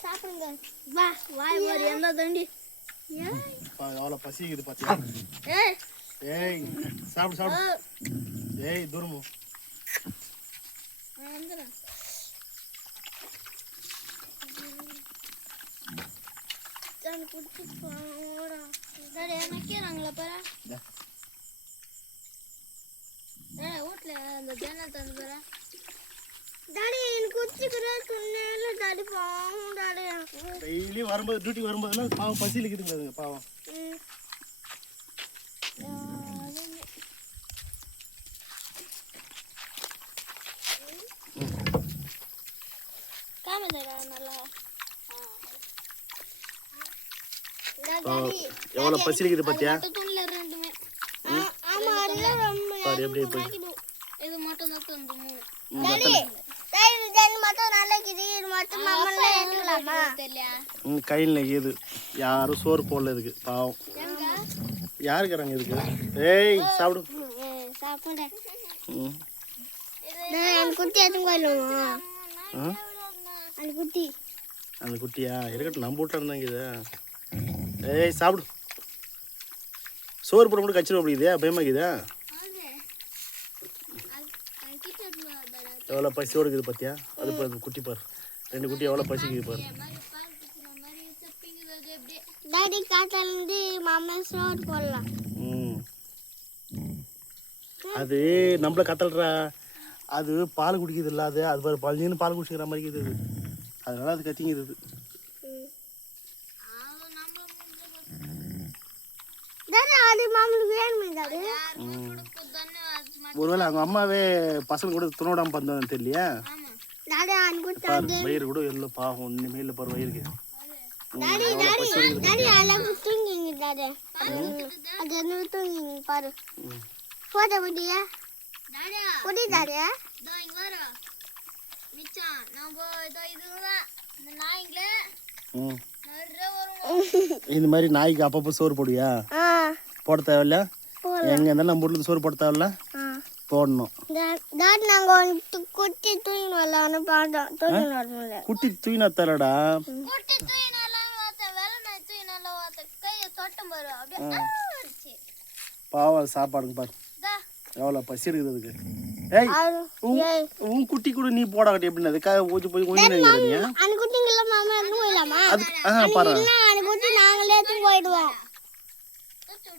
சாப்பிடுங்க வா வாய் மாதிரி என்ன தண்டி எவ்வளோ பசிக்குது பாத்தியா? ஏய் சாப்பிடு சாப்பிடு. ஏய் தூரமு நிக்கிறாங்களா பாரு வீட்டுல அந்த ஜன தந்து பாரு டாடி எனக்கு குடிச்சுக்கிறேன் சொன்னேன்ல டாடி பாவம் டாடி. டெய்லி வரும்போது டியூட்டி வரும்போதெல்லாம் பாவம் பசியில் இருக்குதுங்க பாவம். எவ்வளோ பசி இருக்குது பாத்தியா? பாரு எப்படி போய் இது மட்டும் தான் தந்து மூணு கையில் நெய்யுது. யாரும் சோறு போடல இதுக்கு பாவம். யாருக்குறாங்க இதுக்கு? ஏய் சாப்பிடு. அந்த குட்டியா இருக்கட்டும், நம்ம வீட்டில் இருந்தாங்க இது. ஏய் சாப்பிடு. சோறு போட மட்டும் கச்சிரும் அப்படிங்குதே, பயமாக்குதா? எவ்வளோ பசியோடு இருக்குது பார்த்தியா? அது பாரு குட்டி பாரு, 2 குட்டி எவ்வளோ பசிக்குது பாரு. டாடி காட்டாலேருந்து மாமா சோறு போடலாம். அது நம்மள கத்தல்றா, அது பால் குடிக்குது இல்லை, அது பாரு பழனின்னு பால் குடிச்சிக்கிற மாதிரி இருக்குது. அதனால அது கத்திங்குது. ஒருவேளை அவங்க அம்மாவே பசங்க கூட துணோடாம பண்ணு தெரியலையா? வயிறு கூட எல்லாம் பாவம் ஒண்ணுமே இல்லை பாரு வயிறுக்கு. இந்த மாதிரி நாய்க்கு அப்பப்போ சோறு போடுவியா? போட தேவையில்ல. எங்க இருந்தாலும் நம்ம வீட்டுல சோறு போட தேவையில்ல, போடணும். குட்டி தூயினா தரடா. பாவம் சாப்பாடுங்க பாரு, எவ்வளோ பசி இருக்குது அதுக்கு. ஏய் உன் குட்டி கூட நீ போட கட்டி எப்படின்னா அதுக்காக ஊற்றி போய் கொஞ்சம் நினைக்கிறீங்க? அது பாரு நாங்களே போயிடுவோம்.